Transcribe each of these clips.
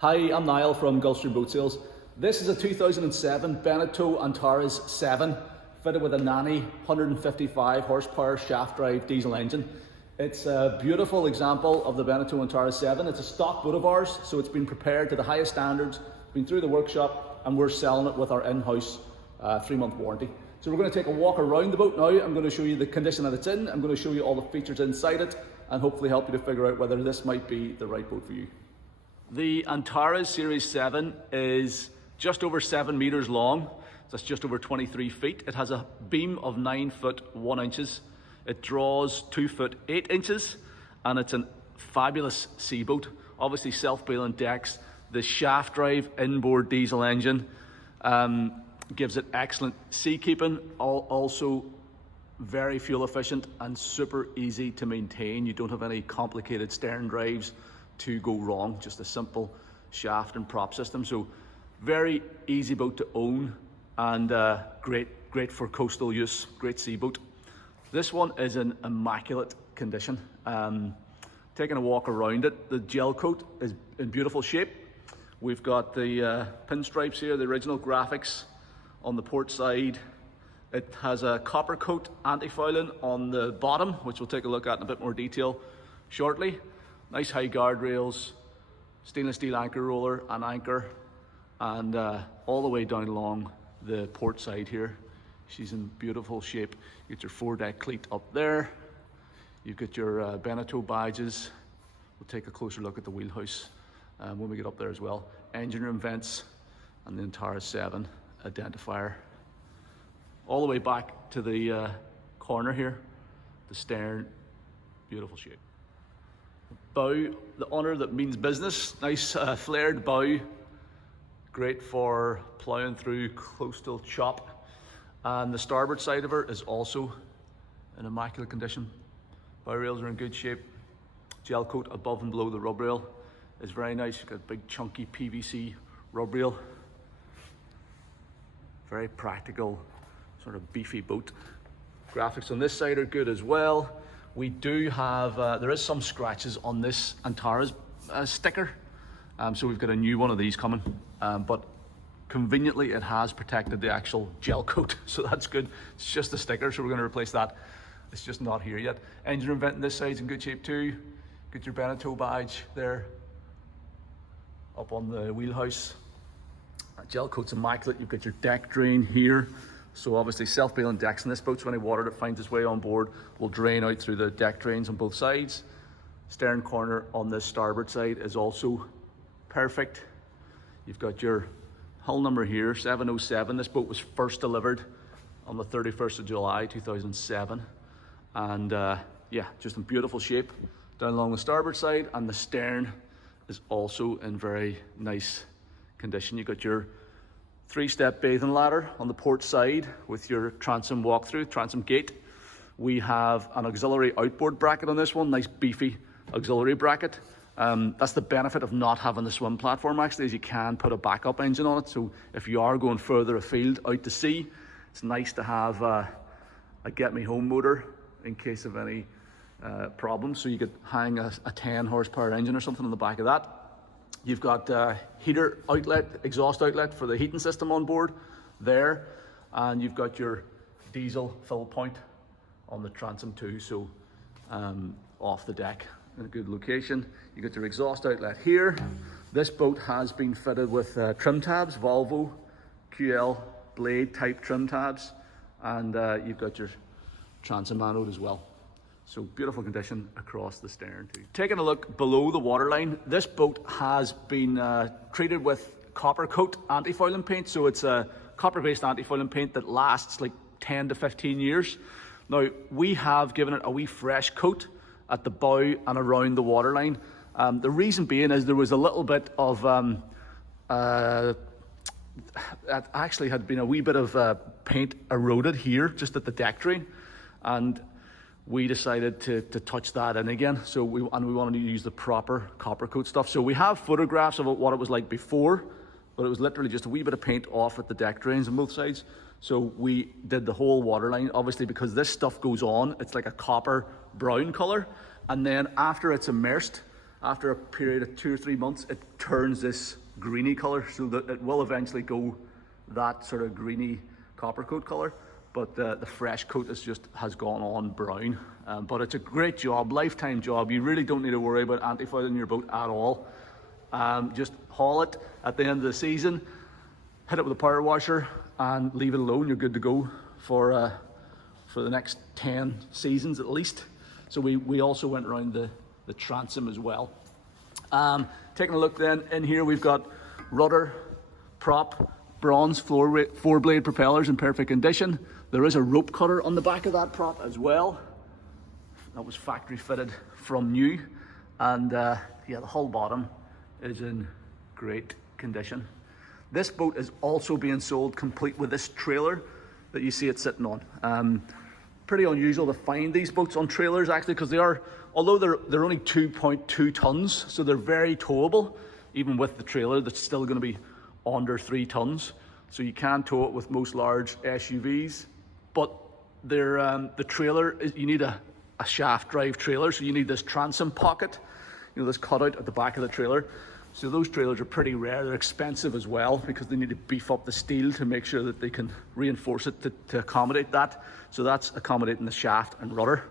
Hi, I'm Niall from Gulfstream Boat Sales. This is a 2007 Beneteau Antares 7 fitted with a Nanni 155 horsepower shaft drive diesel engine. It's a beautiful example of the Beneteau Antares 7. It's a stock boat of ours, so it's been prepared to the highest standards, been through the workshop, and we're selling it with our in-house 3-month warranty. So we're going to take a walk around the boat now. I'm going to show you the condition that it's in. I'm going to show you all the features inside it and hopefully help you to figure out whether this might be the right boat for you. The Antares Series 7 is just over 7 meters long. That's just over 23 feet. It has a beam of 9 foot 1 inches. It draws 2 foot 8 inches, and it's a fabulous sea boat. Obviously self-bailing decks. The shaft drive inboard diesel engine gives it excellent sea keeping, also very fuel efficient and super easy to maintain. You don't have any complicated stern drives to go wrong, just a simple shaft and prop system. So very easy boat to own and great for coastal use, great sea boat. This one is in immaculate condition. Taking a walk around it, the gel coat is in beautiful shape. We've got the pinstripes here, the original graphics on the port side. It has a copper coat anti-fouling on the bottom, which we'll take a look at in a bit more detail shortly. Nice high guardrails, stainless steel anchor roller and anchor, and all the way down along the port side here. She's in beautiful shape. You get your foredeck cleat up there. You've got your Beneteau badges. We'll take a closer look at the wheelhouse when we get up there as well. Engine room vents and the Antares 7 identifier. All the way back to the corner here, the stern, beautiful shape. Bow, the honour that means business. Nice flared bow, great for ploughing through coastal chop. And the starboard side of her is also in immaculate condition. Bow rails are in good shape. Gel coat above and below the rub rail is very nice. You've got a big chunky PVC rub rail. Very practical, sort of beefy boat. Graphics on this side are good as well. We do have, there is some scratches on this Antares sticker. So we've got a new one of these coming, but conveniently it has protected the actual gel coat, so that's good. It's just a sticker, so we're going to replace that. It's just not here yet. Engine room vent on this side's in good shape too. Get your Beneteau badge there up on the wheelhouse. Gel coat's immaculate. You've got your deck drain here. So obviously self-bailing decks in this boat, so any water that finds its way on board will drain out through the deck drains on both sides. Stern corner on the starboard side is also perfect. You've got your hull number here, 707. This boat was first delivered on the 31st of July 2007. And yeah, just in beautiful shape down along the starboard side, and the stern is also in very nice condition. You've got your 3-step bathing ladder on the port side with your transom walkthrough, transom gate. We have an auxiliary outboard bracket on this one, nice beefy auxiliary bracket. That's the benefit of not having the swim platform actually, is you can put a backup engine on it. So if you are going further afield out to sea, it's nice to have a get me home motor in case of any problems. So you could hang a 10 horsepower engine or something on the back of that. You've got heater outlet, exhaust outlet for the heating system on board there. And you've got your diesel fill point on the transom too, so off the deck in a good location. You got your exhaust outlet here. This boat has been fitted with trim tabs, Volvo QL blade type trim tabs. And you've got your transom anode as well. So beautiful condition across the stern too. Taking a look below the waterline, this boat has been treated with copper coat anti-fouling paint. So it's a copper-based anti-fouling paint that lasts like 10 to 15 years. Now, we have given it a wee fresh coat at the bow and around the waterline. The reason being is there was a little bit of, actually had been a wee bit of paint eroded here, just at the deck drain. And we decided to touch that in again. So we wanted to use the proper copper coat stuff. So we have photographs of what it was like before, but it was literally just a wee bit of paint off at the deck drains on both sides. So we did the whole waterline, obviously, because this stuff goes on, it's like a copper brown color. And then after it's immersed, after a period of 2 or 3 months, it turns this greeny color, so that it will eventually go that sort of greeny copper coat color. But the fresh coat has gone on brown. But it's a great job, lifetime job. You really don't need to worry about anti-foul in your boat at all. Just haul it at the end of the season, hit it with a power washer, and leave it alone. You're good to go for the next 10 seasons at least. So we also went around the transom as well. Taking a look then, in here we've got rudder, prop, bronze four blade propellers in perfect condition. There is a rope cutter on the back of that prop as well. That was factory fitted from new. And yeah, the whole bottom is in great condition. This boat is also being sold complete with this trailer that you see it sitting on. Pretty unusual to find these boats on trailers actually, because although they're only 2.2 tons, so they're very towable. Even with the trailer, that's still going to be under 3 tons. So you can tow it with most large SUVs, but the trailer you need a shaft drive trailer, so you need this transom pocket, this cutout at the back of the trailer. So those trailers are pretty rare. They're expensive as well because they need to beef up the steel to make sure that they can reinforce it to accommodate that. So that's accommodating the shaft and rudder.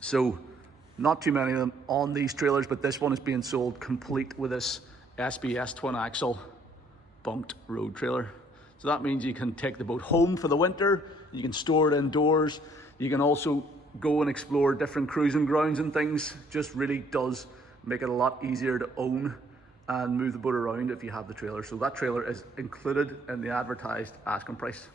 So not too many of them on these trailers, but this one is being sold complete with this SBS twin axle bunked road trailer. So that means you can take the boat home for the winter, you can store it indoors, you can also go and explore different cruising grounds and things. Just really does make it a lot easier to own and move the boat around if you have the trailer. So that trailer is included in the advertised asking price.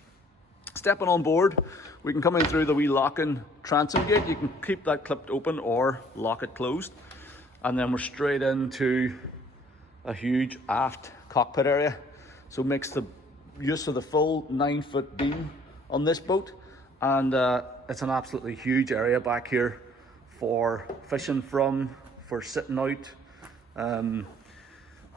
Stepping on board, we can come in through the wee lock-in transom gate. You can keep that clipped open or lock it closed. And then we're straight into a huge aft cockpit area. So it makes the use of the full 9-foot beam on this boat. And it's an absolutely huge area back here for fishing from, for sitting out.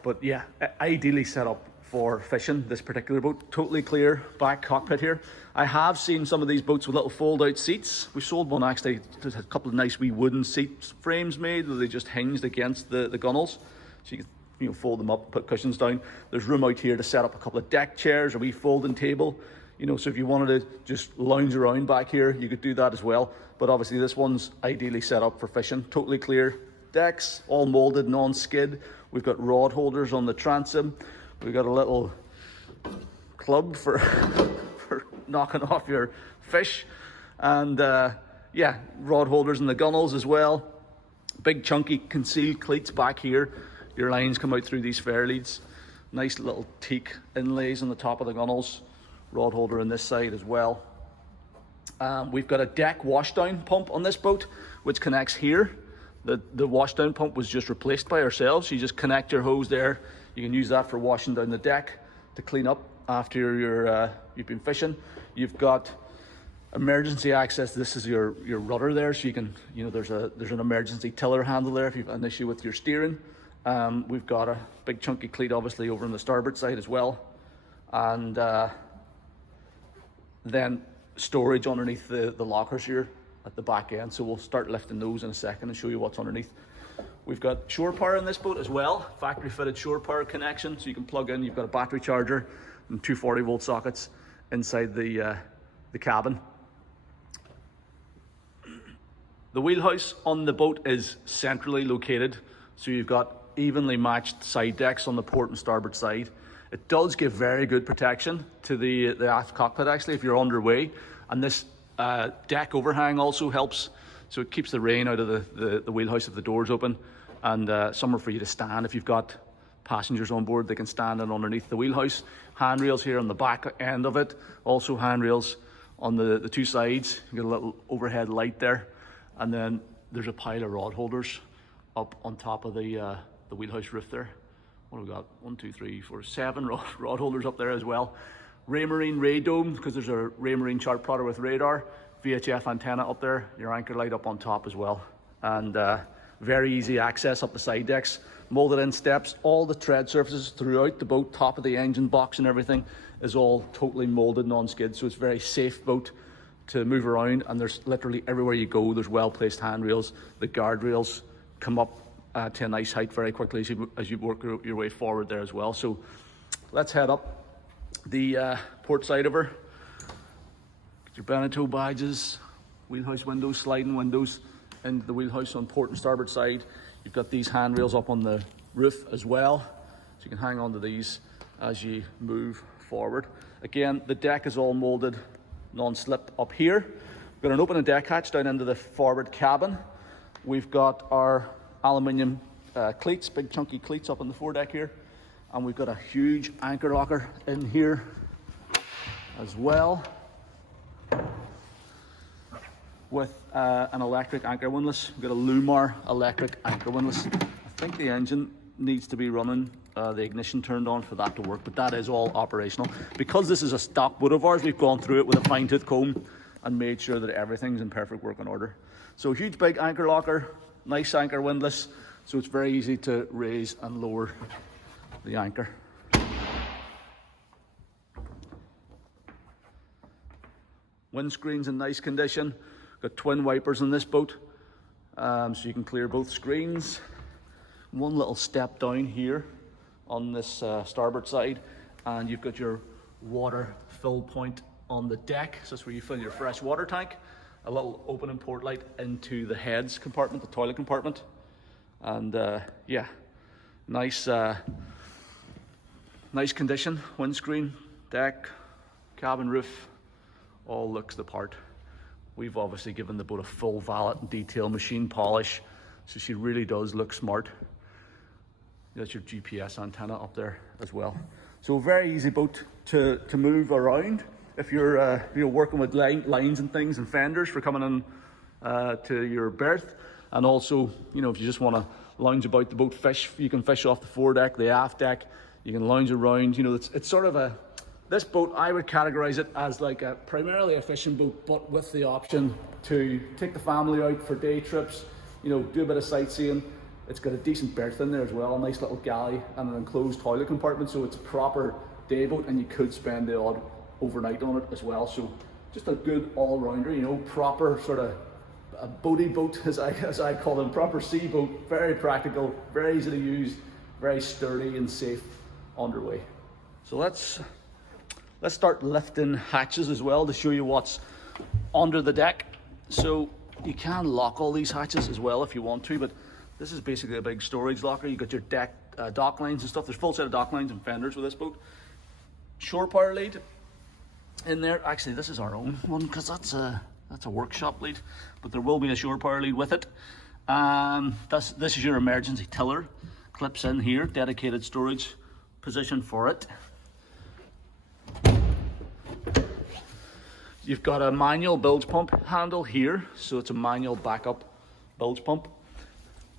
But yeah, ideally set up for fishing, this particular boat. Totally clear back cockpit here. I have seen some of these boats with little fold out seats. We sold one actually, there's a couple of nice wee wooden seat frames made where they just hinged against the gunnels. So you can fold them up, put cushions down. There's room out here to set up a couple of deck chairs, a wee folding table. So if you wanted to just lounge around back here, you could do that as well. But obviously this one's ideally set up for fishing. Totally clear decks, all molded, non-skid. We've got rod holders on the transom. We've got a little club for knocking off your fish. And yeah, rod holders in the gunnels as well. Big chunky concealed cleats back here. Your lines come out through these fair leads. Nice little teak inlays on the top of the gunnels. Rod holder on this side as well. We've got a deck washdown pump on this boat, which connects here. The washdown pump was just replaced by ourselves. You just connect your hose there. You can use that for washing down the deck to clean up after you've been fishing. You've got emergency access. This is your rudder there, so you can, there's an emergency tiller handle there if you've an issue with your steering. We've got a big chunky cleat obviously over on the starboard side as well, and then storage underneath the lockers here at the back end. So we'll start lifting those in a second and show you what's underneath. We've got shore power in this boat as well, factory fitted shore power connection, so you can plug in. You've got a battery charger and 240 volt sockets inside the cabin. The wheelhouse on the boat is centrally located, so you've got evenly matched side decks on the port and starboard side. It does give very good protection to the aft cockpit actually if you're underway, and this deck overhang also helps, so it keeps the rain out of the wheelhouse if the door's open, and somewhere for you to stand. If you've got passengers on board, they can stand in underneath the wheelhouse. Handrails here on the back end of it, also handrails on the two sides. You get a little overhead light there, and then there's a pile of rod holders up on top of the wheelhouse roof there. What have we got? 1, 2, 3, 4, 7 rod holders up there as well. Raymarine radome, because there's a Raymarine chart plotter with radar. VHF antenna up there, your anchor light up on top as well. And very easy access up the side decks. Molded in steps. All the tread surfaces throughout the boat, top of the engine box and everything is all totally molded non-skid. So it's a very safe boat to move around, and there's literally everywhere you go, there's well-placed handrails. The guardrails come up to a nice height very quickly as you work your way forward there as well. So let's head up the port side of her. Get your Beneteau badges, wheelhouse windows, sliding windows into the wheelhouse on port and starboard side. You've got these handrails up on the roof as well, so you can hang on to these as you move forward. Again, the deck is all molded non-slip up here. We've got an open deck hatch down into the forward cabin. We've got our aluminium cleats, big chunky cleats up on the foredeck here. And we've got a huge anchor locker in here as well, with an electric anchor windlass. We've got a Lumar electric anchor windlass. I think the engine needs to be running, the ignition turned on for that to work, but that is all operational. Because this is a stock boat of ours, we've gone through it with a fine-tooth comb and made sure that everything's in perfect working order. So huge big anchor locker, nice anchor windlass, so it's very easy to raise and lower the anchor. Windscreen's in nice condition. Got twin wipers in this boat, so you can clear both screens. One little step down here on this starboard side, and you've got your water fill point on the deck. So that's where you fill your fresh water tank. A little open and port light into the heads compartment, the toilet compartment. And yeah, nice nice condition. Windscreen, deck, cabin roof, all looks the part. We've obviously given the boat a full valet and detail, machine polish, so she really does look smart. That's your GPS antenna up there as well. So a very easy boat to move around if you're working with lines and things and fenders for coming in to your berth. And also, you know, if you just want to lounge about the boat, fish, you can fish off the foredeck, the aft deck. You can lounge around. You know, it's sort of this boat, I would categorize it as like primarily a fishing boat, but with the option to take the family out for day trips, you know, do a bit of sightseeing. It's got a decent berth in there as well, a nice little galley and an enclosed toilet compartment, so it's a proper day boat, and you could spend the odd overnight on it as well. So just a good all-rounder, you know, proper sort of a boaty boat, as I call them, proper sea boat, very practical, very easy to use, very sturdy and safe underway. So let's start lifting hatches as well to show you what's under the deck. So you can lock all these hatches as well if you want to, but this is basically a big storage locker. You got your deck dock lines and stuff. There's full set of dock lines and fenders with this boat. Shore power lead in there. Actually, this is our own one because that's a workshop lead, but there will be a shore power lead with it. This is your emergency tiller. Clips in here, dedicated storage position for it. You've got a manual bilge pump handle here, so it's a manual backup bilge pump.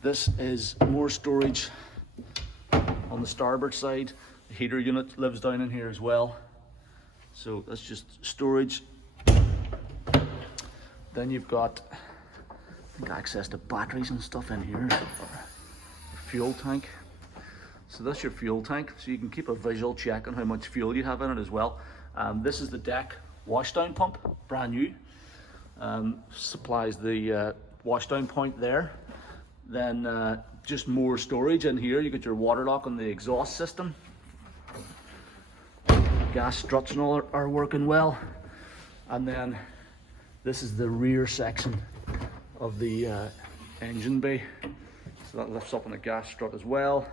This is more storage on the starboard side. The heater unit lives down in here as well. So that's just storage. Then you've got, I think, access to batteries and stuff in here. Fuel tank. So that's your fuel tank, so you can keep a visual check on how much fuel you have in it as well. This is the deck washdown pump, brand new. Supplies the washdown point there. Then just more storage in here. You got your water lock on the exhaust system. Gas struts and all are working well. And then this is the rear section of the engine bay. So that lifts up on the gas strut as well.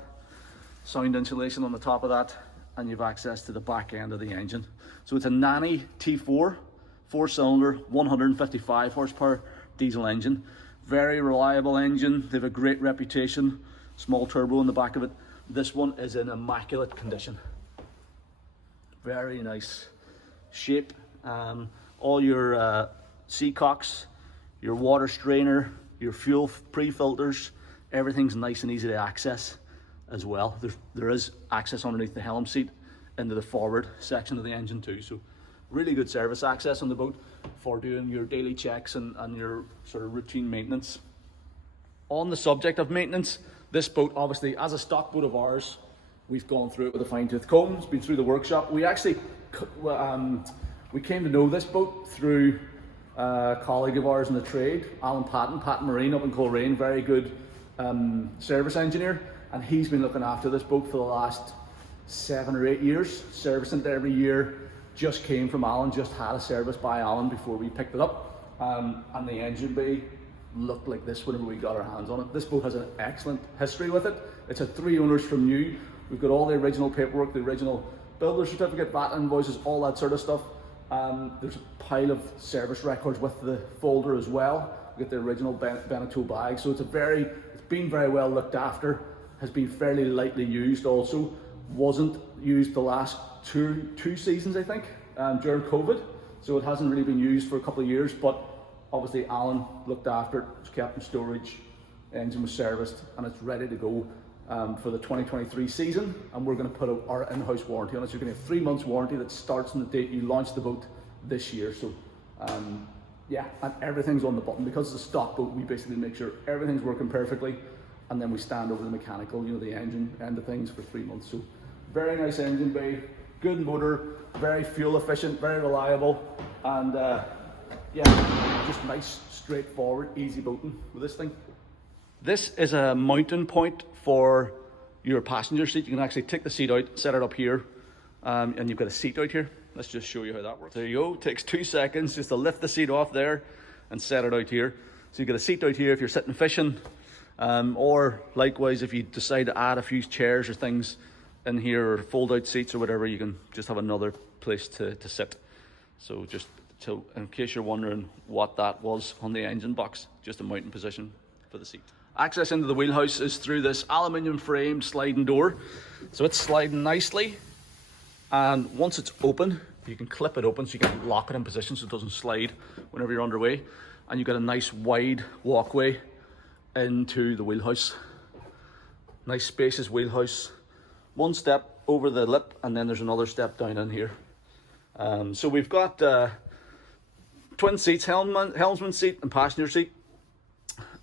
Sound insulation on the top of that, and you've access to the back end of the engine. So it's a Nanni T4, 4-cylinder, 155 horsepower diesel engine. Very reliable engine. They have a great reputation. Small turbo in the back of it. This one is in immaculate condition. Very nice shape. All your sea cocks, your water strainer, your fuel pre-filters, everything's nice and easy to access as well. There is access underneath the helm seat into the forward section of the engine too. So really good service access on the boat for doing your daily checks and your sort of routine maintenance. On the subject of maintenance, this boat, obviously, as a stock boat of ours, we've gone through it with a fine-tooth comb. It's been through the workshop. We actually we came to know this boat through a colleague of ours in the trade, Alan Patton Marine up in Coleraine. Very good service engineer, and he's been looking after this boat for the last 7 or 8 years, servicing it every year. Just came from Alan, just had a service by Alan before we picked it up, and the engine bay looked like this whenever we got our hands on it. This boat has an excellent history with it. It's had 3 owners from new. We've got all the original paperwork, the original builder certificate, VAT invoices, all that sort of stuff. There's a pile of service records with the folder as well. We get the original Beneteau bag, so it's been very well looked after. Has been fairly lightly used also. Wasn't used the last two seasons, I think, during COVID. So it hasn't really been used for a couple of years, but obviously Alan looked after it. It was kept in storage, the engine was serviced, and it's ready to go for the 2023 season. And we're going to put our in-house warranty on it. So you're going to have 3 months warranty that starts on the date you launch the boat this year. So yeah, and everything's on the button. Because it's a stock boat, we basically make sure everything's working perfectly, and then we stand over the mechanical, the engine end of things for 3 months. So very nice engine bay, good motor, very fuel efficient, very reliable, and yeah, just nice, straightforward, easy boating with this thing. This is a mounting point for your passenger seat. You can actually take the seat out, set it up here, and you've got a seat out here. Let's just show you how that works. There you go. It takes 2 seconds just to lift the seat off there and set it out here. So you've got a seat out here if you're sitting fishing, or likewise if you decide to add a few chairs or things in here, or fold out seats or whatever, you can just have another place to sit. So just in case you're wondering what that was on the engine box, just a mounting position for the seat. Access into the wheelhouse is through this aluminium frame sliding door. So it's sliding nicely, and once it's open, you can clip it open so you can lock it in position so it doesn't slide whenever you're underway. And you've got a nice wide walkway into the wheelhouse. Nice spacious wheelhouse. 1 step over the lip, and then there's another step down in here. So we've got twin seats, helmsman seat and passenger seat.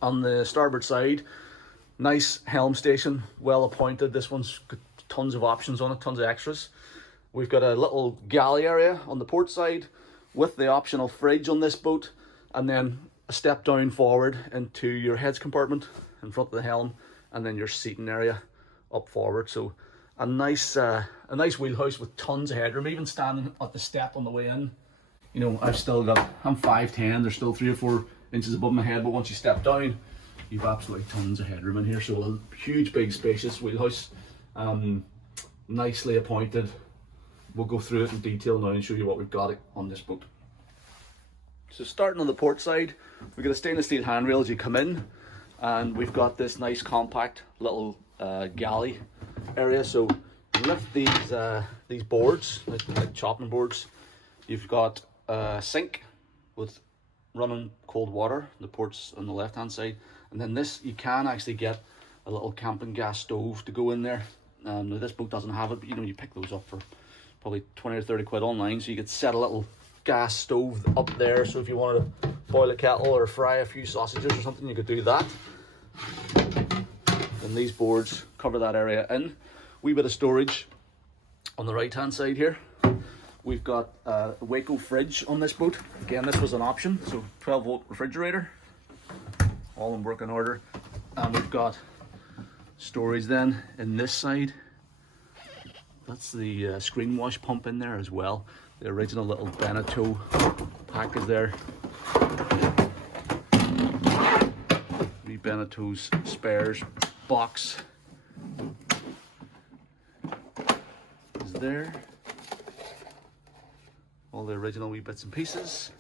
On the starboard side, nice helm station, well appointed. This one's got tons of options on it, tons of extras. We've got a little galley area on the port side with the optional fridge on this boat, and then a step down forward into your heads compartment in front of the helm, and then your seating area up forward. So a nice wheelhouse with tons of headroom. Even standing at the step on the way in, I'm 5'10", there's still 3 or 4 inches above my head, but once you step down, you've absolutely tons of headroom in here. So a huge, big, spacious wheelhouse, nicely appointed. We'll go through it in detail now and show you what we've got on this boat. So starting on the port side, we've got a stainless steel handrail as you come in, and we've got this nice compact little galley area. So you lift these boards, like chopping boards. You've got a sink with running cold water. The port's on the left hand side, and then you can actually get a little camping gas stove to go in there. Now this boat doesn't have it, but you pick those up for probably 20 or 30 quid online. So you could set a little gas stove up there, so if you wanted to boil a kettle or fry a few sausages or something, you could do that. And these boards cover that area in. Wee bit of storage on the right hand side here. We've got a Waco fridge on this boat. Again, this was an option, so 12-volt refrigerator, all in working order. And we've got storage then in this side. That's the screen wash pump in there as well. The original little Beneteau pack is there. Wee Beneteau's spares box is there. All the original wee bits and pieces.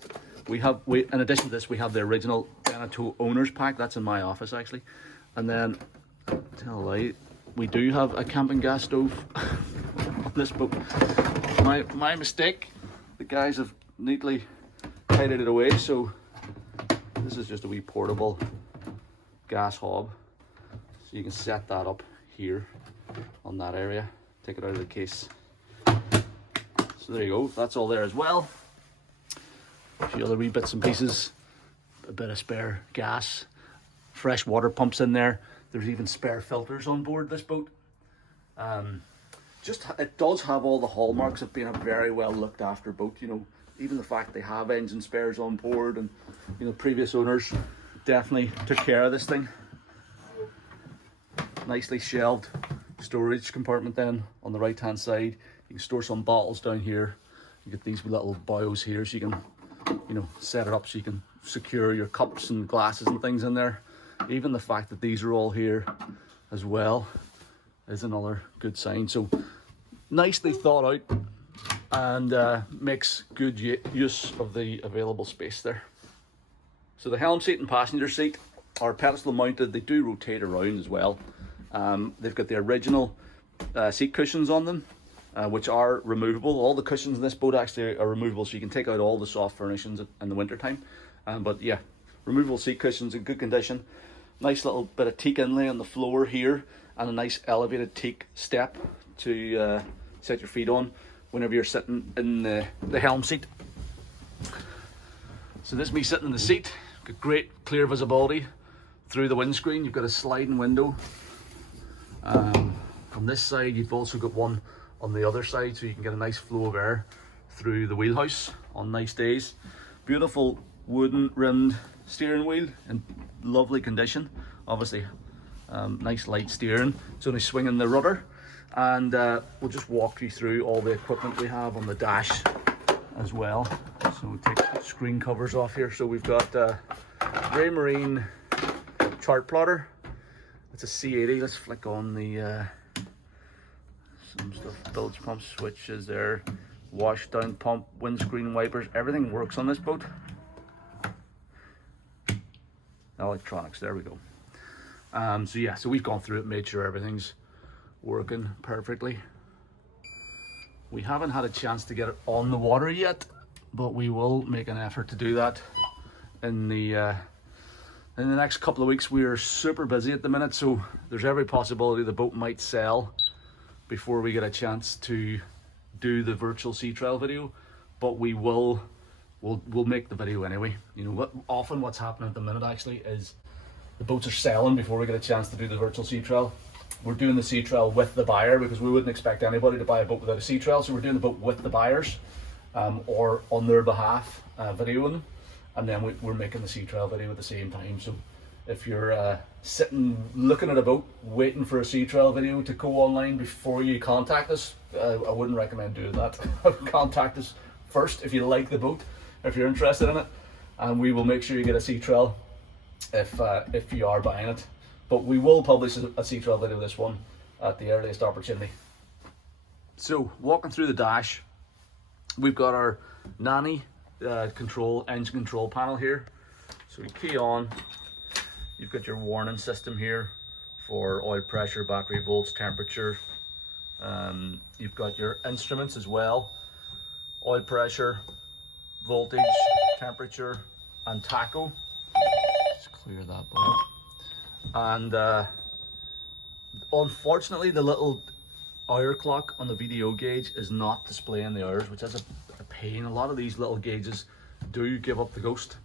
In addition to this, we have the original Beneteau owner's pack. That's in my office actually. And then, tell a lie, we do have a camping gas stove on this boat. My mistake. The guys have neatly tidied it away. So this is just a wee portable gas hob. So you can set that up here on that area. Take it out of the case. So there you go, that's all there as well. A few other wee bits and pieces, a bit of spare gas, fresh water pumps in there. There's even spare filters on board this boat. It does have all the hallmarks of being a very well looked after boat. Even the fact they have engine spares on board, and previous owners definitely took care of this thing. nicely shelved storage compartment then on the right hand side. You can store some bottles down here. You get these little bios here, so you can, you know, set it up so you can secure your cups and glasses and things in there. Even the fact that these are all here as well is another good sign. So nicely thought out, and makes good use of the available space there. So the helm seat and passenger seat are pedestal mounted. They do rotate around as well. They've got the original seat cushions on them, which are removable. All the cushions in this boat actually are removable, so you can take out all the soft furnishings in the winter time. But yeah, removable seat cushions in good condition. Nice little bit of teak inlay on the floor here, and a nice elevated teak step to set your feet on whenever you're sitting in the helm seat. So this is me sitting in the seat. Got great clear visibility through the windscreen. You've got a sliding window. From this side, you've also got one on the other side, so you can get a nice flow of air through the wheelhouse on nice days. Beautiful wooden rimmed steering wheel in lovely condition. Obviously, nice light steering. It's only swinging the rudder, and we'll just walk you through all the equipment we have on the dash as well. So we'll take the screen covers off here. So we've got Raymarine chart plotter. It's a C80. Let's flick on the some stuff. Bilge pump switches there, wash down pump, windscreen wipers. Everything works on this boat. Electronics. There we go. So yeah, so we've gone through it, made sure everything's working perfectly. We haven't had a chance to get it on the water yet, but we will make an effort to do that in the next couple of weeks. We are super busy at the minute, so there's every possibility the boat might sell before we get a chance to do the virtual sea trial video, but we'll make the video anyway. You know, what's happening at the minute actually is the boats are selling before we get a chance to do the virtual sea trial. We're doing the sea trial with the buyer because we wouldn't expect anybody to buy a boat without a sea trial, so we're doing the boat with the buyers, or on their behalf, videoing them, and then we're making the sea trial video at the same time. So if you're sitting looking at a boat waiting for a sea trial video to go online before you contact us, I wouldn't recommend doing that. Contact us first if you like the boat, if you're interested in it, and we will make sure you get a sea trial if you are buying it. But we will publish a sea trial video, this one, at the earliest opportunity. So walking through the dash, we've got our Nanni engine control panel here. So we key on, you've got your warning system here for oil pressure, battery volts, temperature. You've got your instruments as well, oil pressure, voltage, temperature, and tacho. Just clear that ball. And unfortunately the little hour clock on the VDO gauge is not displaying the hours, which is a pain. A lot of these little gauges do give up the ghost,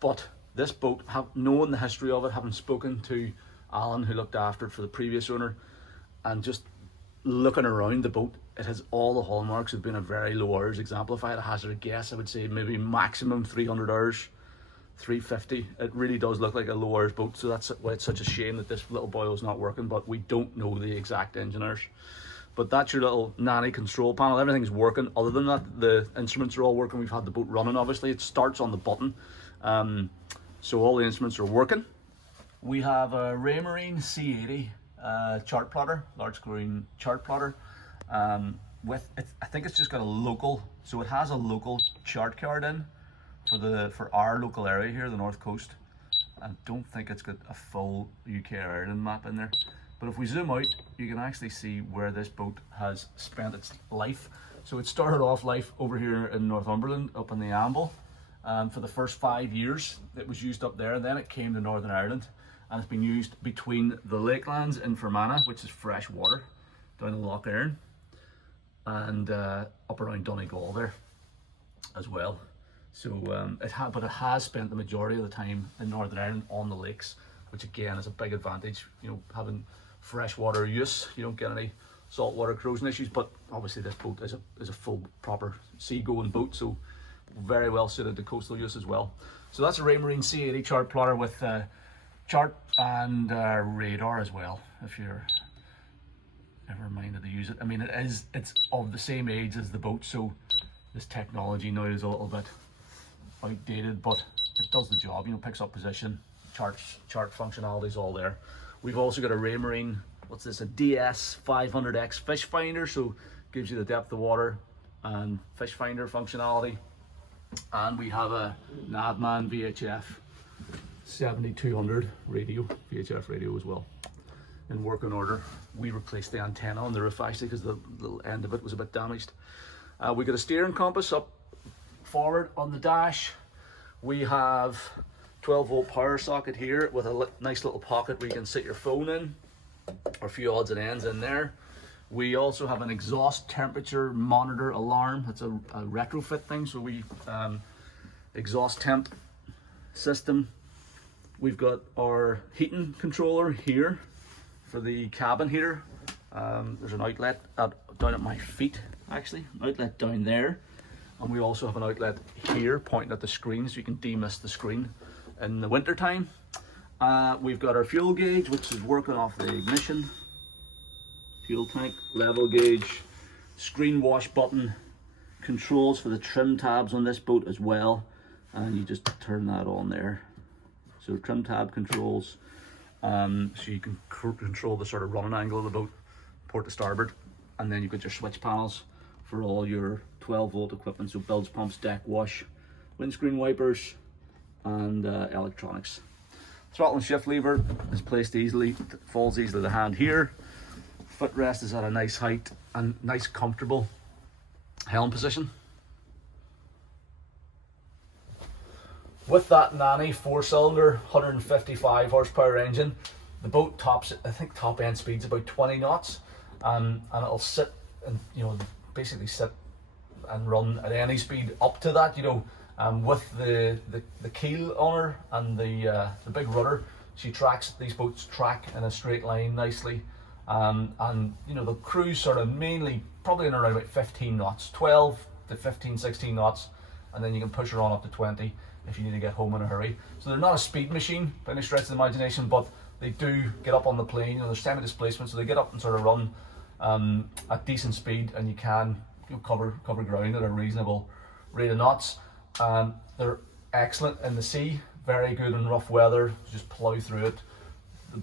but this boat, knowing the history of it, having spoken to Alan who looked after it for the previous owner, and just looking around the boat, it has all the hallmarks of being a very low hours example. If I had a hazard a guess, I would say maybe maximum 300 hours, 350. It really does look like a low hours boat, so that's why it's such a shame that this little boil is not working, but we don't know the exact engine hours. But that's your little Nanni control panel. Everything's working. Other than that, the instruments are all working. We've had the boat running, obviously. It starts on the button. So all the instruments are working. We have a Raymarine C80 chart plotter, large screen chart plotter. With it, I think it's just got a local, so it has a local chart card in for our local area here, the North Coast. I don't think it's got a full UK Ireland map in there. But if we zoom out, you can actually see where this boat has spent its life. So it started off life over here in Northumberland, up in the Amble. For the first 5 years, it was used up there, and then it came to Northern Ireland, and it's been used between the lakelands in Fermanagh, which is fresh water, down in Lough Erne, and up around Donegal there as well. So but it has spent the majority of the time in Northern Ireland on the lakes, which again is a big advantage. You know, having freshwater use, you don't get any saltwater corrosion issues. But obviously this boat is a full proper sea-going boat, so very well suited to coastal use as well. So that's a Raymarine C80 chart plotter with chart and radar as well, if you're ever minded to use it. I mean, it's of the same age as the boat, so this technology now is a little bit outdated, but it does the job. You know, picks up position, chart functionalities all there. We've also got a Raymarine, what's this, a DS 500X fish finder, so gives you the depth of water and fish finder functionality. And we have a Nadman VHF 7200 radio, VHF radio as well, in working order. We replaced the antenna on the roof actually because the end of it was a bit damaged. We got a steering compass up forward on the dash. We have 12-volt power socket here with a nice little pocket where you can sit your phone in, or a few odds and ends in there. We also have an exhaust temperature monitor alarm. It's a retrofit thing, so we exhaust temp system. We've got our heating controller here for the cabin heater. There's an outlet down at my feet, actually, an outlet down there. And we also have an outlet here pointing at the screen so you can demist the screen in the winter time. We've got our fuel gauge, which is working off the ignition. Fuel tank, level gauge, screen wash button, controls for the trim tabs on this boat as well, and you just turn that on there. So trim tab controls, so you can control the sort of running angle of the boat, port to starboard, and then you've got your switch panels for all your 12-volt equipment, so bilge pumps, deck wash, windscreen wipers, and electronics. Throttle and shift lever is placed easily, falls easily to hand here. Footrest is at a nice height and nice comfortable helm position. With that Nanni 4-cylinder 155 horsepower engine, the boat tops, I think top end speed's about 20 knots, and it'll sit and, you know, basically sit and run at any speed up to that, you know, with the keel on her and the big rudder. These boats track in a straight line nicely. And you know, the cruise sort of mainly probably in around about 15 knots, 12 to 15, 16 knots, and then you can push her on up to 20 if you need to get home in a hurry. So they're not a speed machine by any stretch of the imagination, but they do get up on the plane. You know, there's semi-displacement, so they get up and sort of run at decent speed, and you can cover ground at a reasonable rate of knots. They're excellent in the sea, very good in rough weather, just plow through it.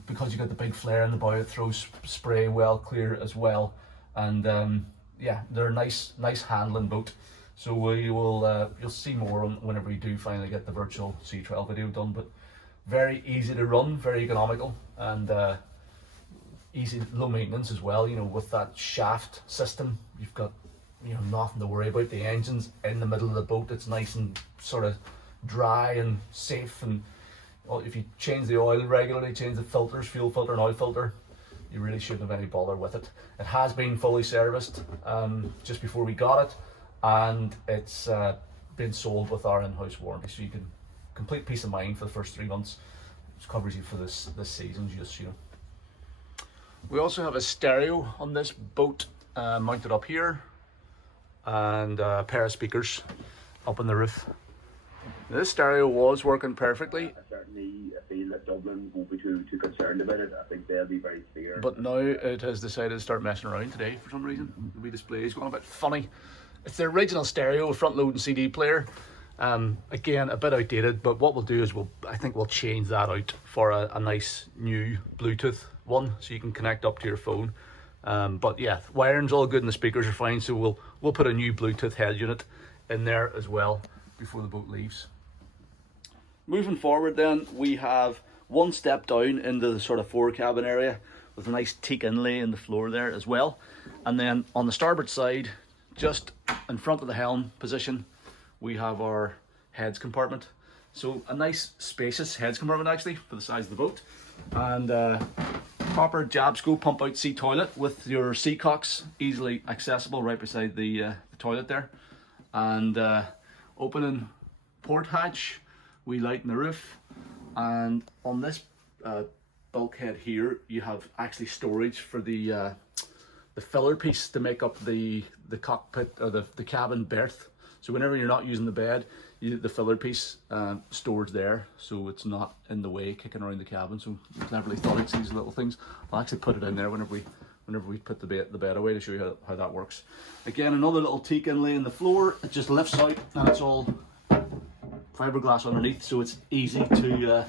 Because you got the big flare in the bow, it throws spray well clear as well, and yeah, they're a nice handling boat. So we will you'll see more on whenever we do finally get the virtual sea trial video done. But very easy to run, very economical, and easy, low maintenance as well. You know, with that shaft system, you've got, you know, nothing to worry about. The engine's in the middle of the boat. It's nice and sort of dry and safe, and if you change the oil regularly, change the filters, fuel filter and oil filter, you really shouldn't have any bother with it. It has been fully serviced just before we got it, and it's been sold with our in-house warranty, so you can complete peace of mind for the first 3 months. It covers you for this season, just, you know. We also have a stereo on this boat mounted up here, and a pair of speakers up on the roof. This stereo was working perfectly. I certainly feel that Dublin won't be too concerned about it. I think they'll be very clear. But now it has decided to start messing around today for some reason. The wee display is going a bit funny. It's the original stereo with front-loading CD player. Again, a bit outdated, but what we'll do is I think we'll change that out for a nice new Bluetooth one, so you can connect up to your phone. But yeah, wiring's all good and the speakers are fine, so we'll put a new Bluetooth head unit in there as well before the boat leaves. Moving forward then, we have one step down into the sort of fore-cabin area with a nice teak inlay in the floor there as well. And then on the starboard side, just in front of the helm position, we have our heads compartment. So a nice spacious heads compartment actually for the size of the boat. And proper Jabsco pump out seat toilet with your seat cocks easily accessible right beside the toilet there. And opening port hatch, we lighten the roof, and on this bulkhead here you have actually storage for the filler piece to make up the cockpit or the cabin berth. So whenever you're not using the bed, the filler piece stores there, so it's not in the way kicking around the cabin. So we cleverly thought it's these little things. I'll actually put it in there whenever we put the bed away to show you how that works. Again, another little teak inlay in the floor. It just lifts out and it's all fiberglass underneath, so it's easy to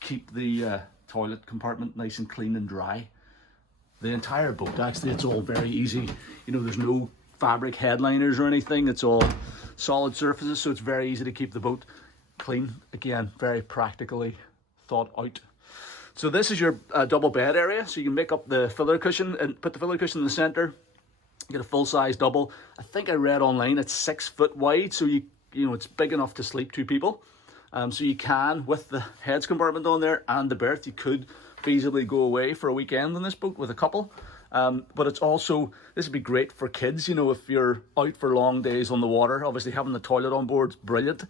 keep the toilet compartment nice and clean and dry. The entire boat, actually, it's all very easy. You know, there's no fabric headliners or anything. It's all solid surfaces, so it's very easy to keep the boat clean. Again, very practically thought out. So this is your double bed area, so you can make up the filler cushion and put the filler cushion in the center. Get a full-size double. I think I read online it's 6 foot wide, so you know it's big enough to sleep 2 people. So you can, with the heads compartment on there and the berth, you could feasibly go away for a weekend on this boat with a couple. But it's also, this would be great for kids, you know, if you're out for long days on the water. Obviously having the toilet on board is brilliant.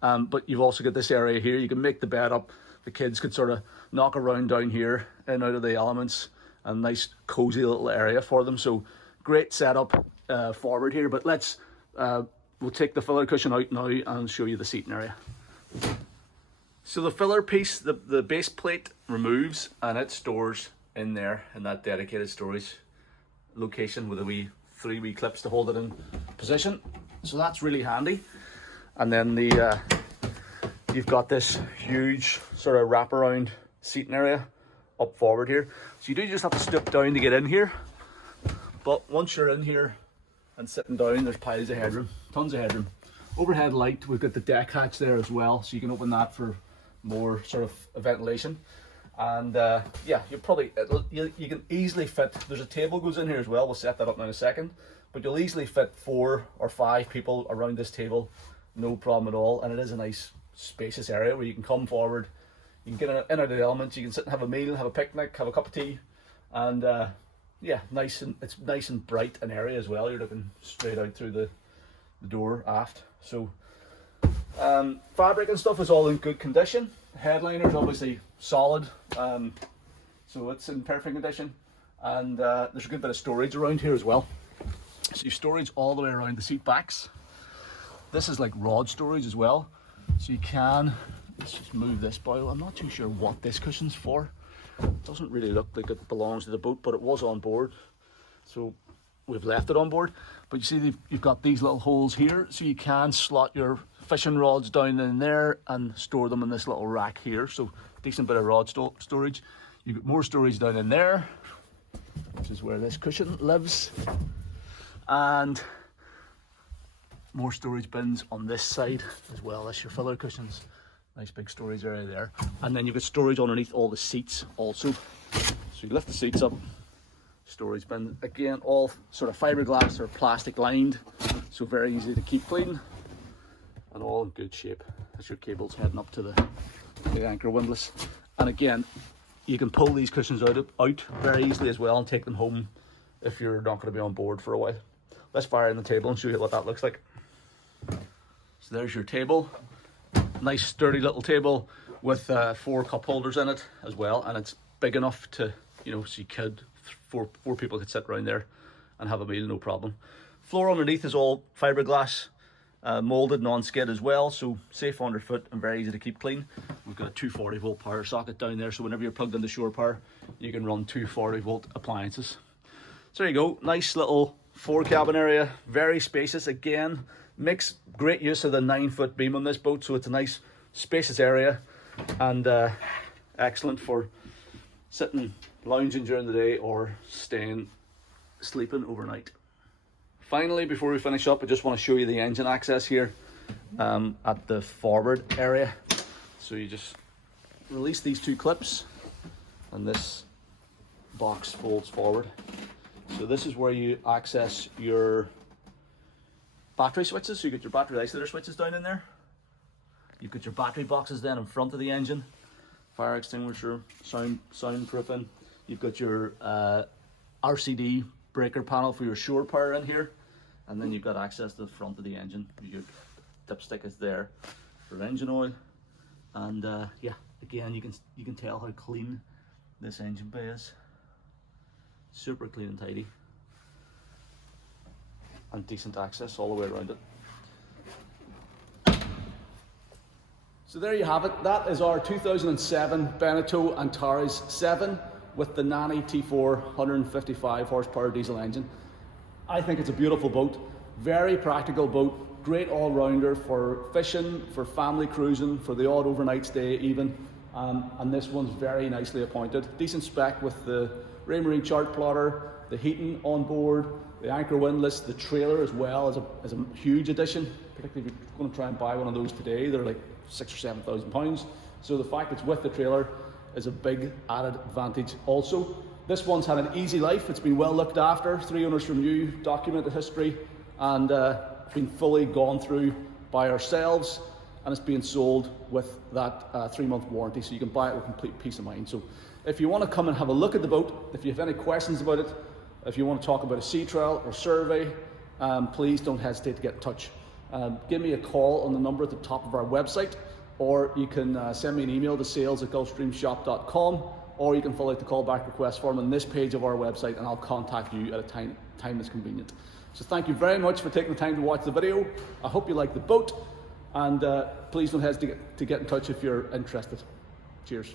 But you've also got this area here. You can make the bed up. The kids could sort of knock around down here and out of the elements. A nice cozy little area for them. So great setup forward here. But we'll take the filler cushion out now and show you the seating area. So the filler piece, the base plate removes and it stores in there in that dedicated storage location with a 3 wee clips to hold it in position. So that's really handy. And then you've got this huge sort of wraparound seating area up forward here. So you do just have to stoop down to get in here. But once you're in here and sitting down, there's piles of headroom, tons of headroom. Overhead light, we've got the deck hatch there as well, so you can open that for more sort of ventilation. And yeah, you can easily fit, there's a table goes in here as well, we'll set that up now in a second, but you'll easily fit 4 or 5 people around this table, no problem at all. And it is a nice spacious area where you can come forward, you can get in and out of the elements, you can sit and have a meal, have a picnic, have a cup of tea, and yeah, it's nice and bright an area as well. You're looking straight out through the door aft. So fabric and stuff is all in good condition. Headliner's obviously solid, so it's in perfect condition. And there's a good bit of storage around here as well. So you've storage all the way around the seat backs. This is like rod storage as well. So you can, let's just move this bowl. I'm not too sure what this cushion's for. It doesn't really look like it belongs to the boat, but it was on board. So we've left it on board. But you see you've got these little holes here, so you can slot your fishing rods down in there and store them in this little rack here. So decent bit of rod storage. You've got more storage down in there, which is where this cushion lives. And more storage bins on this side as well. That's your filler cushions. Nice big storage area there. And then you've got storage underneath all the seats also. So you lift the seats up, storage bin. Again, all sort of fiberglass or plastic lined, so very easy to keep clean and all in good shape. That's your cables heading up to the anchor windlass. And again, you can pull these cushions out very easily as well and take them home if you're not going to be on board for a while. Let's fire in the table and show you what that looks like. So there's your table. Nice sturdy little table with 4 cup holders in it as well, and it's big enough to, you know, so you could, four people could sit around there and have a meal, no problem. Floor underneath is all fiberglass, molded non-skid as well, so safe underfoot and very easy to keep clean. We've got a 240 volt power socket down there, so whenever you're plugged into shore power, you can run 240 volt appliances. So there you go, nice little 4 cabin area, very spacious. Again, makes great use of the 9-foot beam on this boat, so it's a nice spacious area and excellent for sitting, lounging during the day or sleeping overnight. Finally, before we finish up, I just want to show you the engine access here at the forward area. So you just release these 2 clips and this box folds forward. So this is where you access your battery switches. So you got your battery isolator switches down in there. You've got your battery boxes then in front of the engine, fire extinguisher, soundproofing. You've got your RCD breaker panel for your shore power in here, and then you've got access to the front of the engine. Your dipstick is there for engine oil, and yeah, again you can tell how clean this engine bay is. Super clean and tidy, and decent access all the way around it. So there you have it. That is our 2007 Beneteau Antares 7 with the Nanni T4 155 horsepower diesel engine. I think it's a beautiful boat, very practical boat, great all-rounder for fishing, for family cruising, for the odd overnight stay even. And this one's very nicely appointed. Decent spec with the Raymarine chart plotter, the heating on board, the anchor windlass, the trailer as well is a huge addition. Particularly if you're going to try and buy one of those today, they're like £6,000 or £7,000. So the fact it's with the trailer is a big added advantage also. This one's had an easy life. It's been well looked after, 3 owners from new, documented history, and been fully gone through by ourselves, and it's being sold with that 3-month warranty, so you can buy it with complete peace of mind. So if you want to come and have a look at the boat, if you have any questions about it, if you want to talk about a sea trial or survey, please don't hesitate to get in touch. Give me a call on the number at the top of our website, or you can send me an email to sales@gulfstreamshop.com, or you can fill out the callback request form on this page of our website, and I'll contact you at a time that's convenient. So thank you very much for taking the time to watch the video. I hope you like the boat, and please don't hesitate to get in touch if you're interested. Cheers.